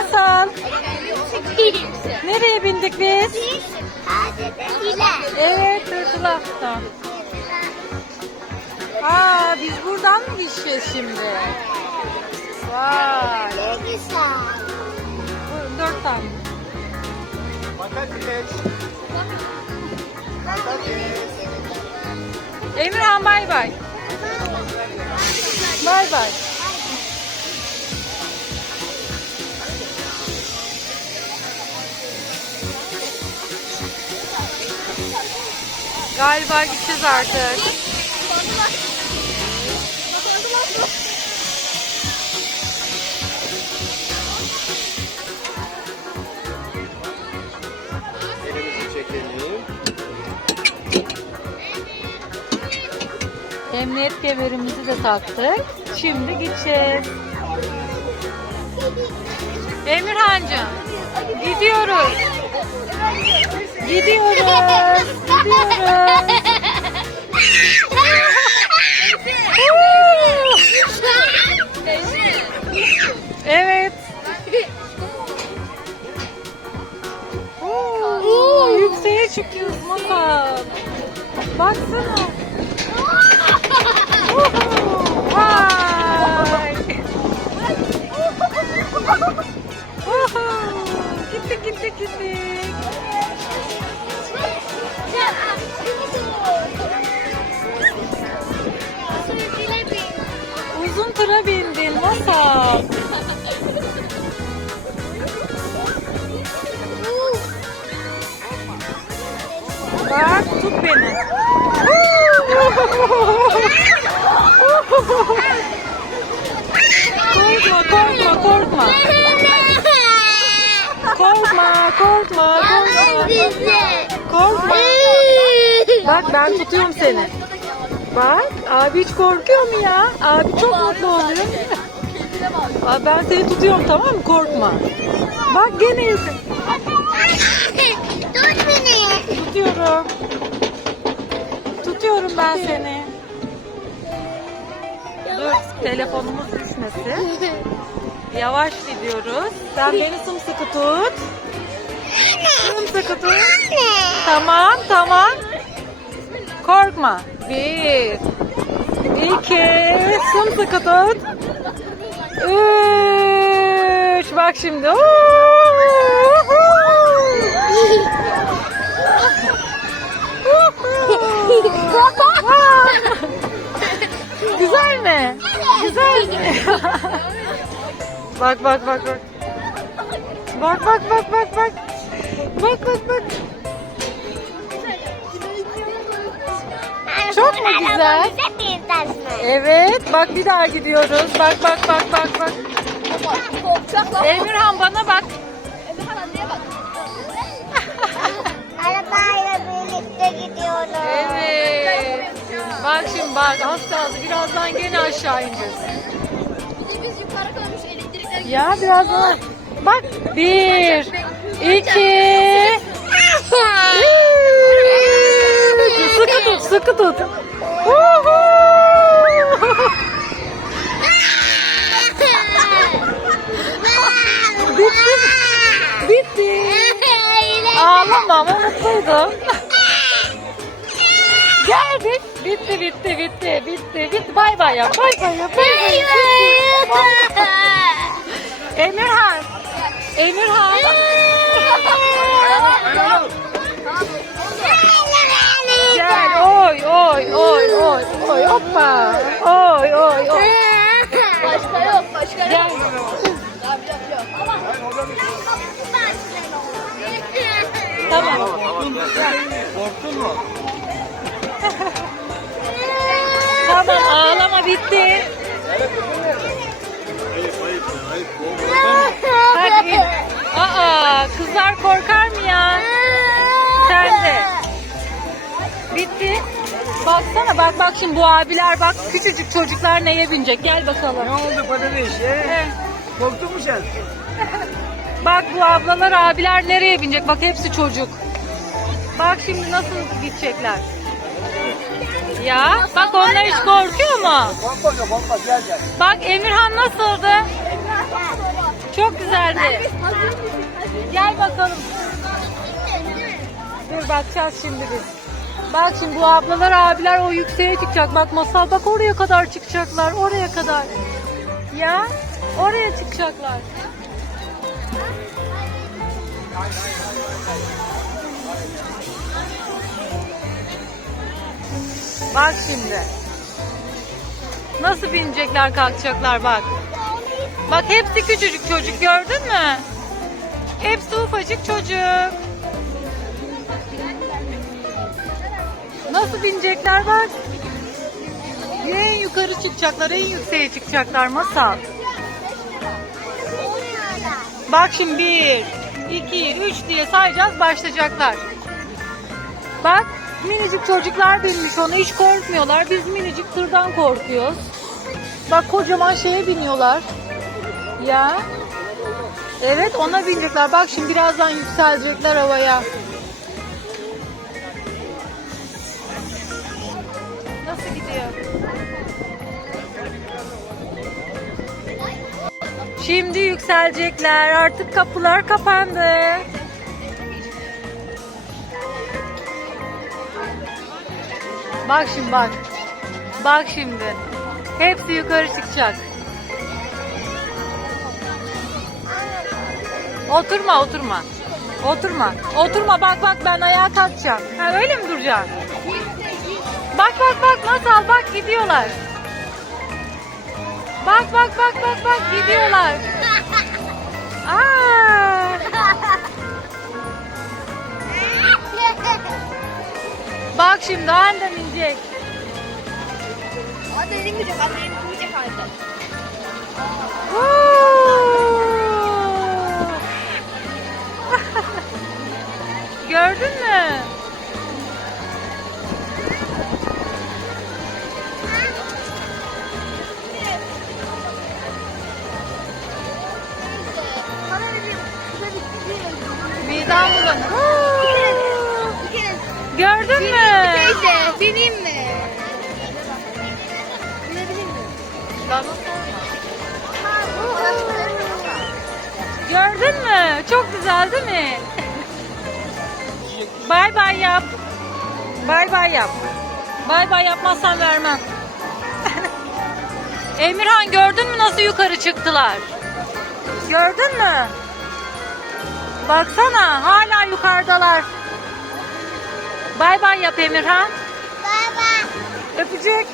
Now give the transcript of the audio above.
Nasıl? Nereye bindik biz? Evet tırtıla. Tamam. Aa biz buradan mı gideceğiz şimdi? Vay. Bu Dört tane. Emirhan bay bay. Bay bay. Galiba gideceğiz artık. Elimizi çekelim. Emniyet kemerimizi de taktık. Şimdi gideceğiz. Emirhancığım gidiyoruz. Gidiyoruz. Gidiyoruz. Evet. Oo, yükseğe çıkıyoruz Masal. Baksana. Beni. korkma korkma korkma. Korkma korkma korkma. Korkma. Bak ben tutuyorum seni. Bak abi hiç korkuyor mu ya? Abi çok mutlu oluyor. Abi ben seni tutuyorum tamam mı? Korkma. Bak gene iyisin. Tut beni. Tutuyorum. Tutuyorum ben seni. Dur telefonumuz düşmesin. Yavaş gidiyoruz. Sen beni sımsıkı tut. Sımsıkı tut. Tamam tamam. Korkma. Bir. iki, Sımsıkı tut. Üç. Bak şimdi. Güzel mi? Güzel mi? bak bak bak bak. Bak bak bak bak bak. Bak bak bak. Çok mu güzel? Evet. Bak bir daha gidiyoruz. Bak bak bak bak bak. Emirhan bana bak. Bak şimdi bak az kaldı. Birazdan gene aşağı ineceğiz. Biz yukarı koymuş elektrikler Ya birazdan. Bak. Bir. iki, üç. Sıkı tut, sıkı tut. Bitti. Bitti. Ağlama ama mutluydum. Bitti, bitti, bitti, bitti, bitti. Bay bay yap, bay bay yap, bay bay yap. Emirhan. Emirhan. Gel. Oy, oy, oy, oy, oy. Hoppa. Baksana bak bak şimdi bu abiler bak küçücük çocuklar neye binecek gel bakalım. Ne oldu patates? Ee, korktun mu sen? Bak bu ablalar abiler nereye binecek bak hepsi çocuk. Bak şimdi nasıl gidecekler. Ya bak onlar hiç korkuyor mu? Korkma korkma gel gel. Bak Emirhan nasıldı? Çok güzeldi. Gel bakalım. Dur bakacağız şimdi biz. Bak şimdi bu ablalar abiler o yükseğe çıkacak. Bak masal bak oraya kadar çıkacaklar. Oraya kadar. Ya oraya çıkacaklar. Bak şimdi. Nasıl binecekler kalkacaklar bak. Bak hepsi küçücük çocuk gördün mü? Hepsi ufacık çocuk. Nasıl binecekler bak. En yukarı çıkacaklar, en yükseğe çıkacaklar masal. Bak şimdi bir, iki, üç diye sayacağız başlayacaklar. Bak minicik çocuklar binmiş onu hiç korkmuyorlar. Biz minicik tırdan korkuyoruz. Bak kocaman şeye biniyorlar. Ya. Evet ona binecekler. Bak şimdi birazdan yükselecekler havaya. Nasıl gidiyor? Şimdi yükselecekler. Artık kapılar kapandı. Bak şimdi bak. Bak şimdi. Hepsi yukarı çıkacak. Oturma oturma. Oturma. Oturma bak bak ben ayağa kalkacağım. Ha öyle mi duracaksın? Bak bak bak nasıl bak gidiyorlar. Bak bak bak bak bak gidiyorlar. Aa! Bak şimdi annem inecek. Hadi elim gidecek. Hadi elim gidecek. Huu! Bir kere Gördün mü? Teyze bineyim mi? Binebilir miyim? Gördün mü? Çok güzel değil mi? Bay bay yap. Bay bay yap. Bay bay yapmazsan vermem. Emirhan gördün mü nasıl yukarı çıktılar? Gördün mü? Baksana hala yukarıdalar. Bay bay yap Emirhan. Baba. Öpecek.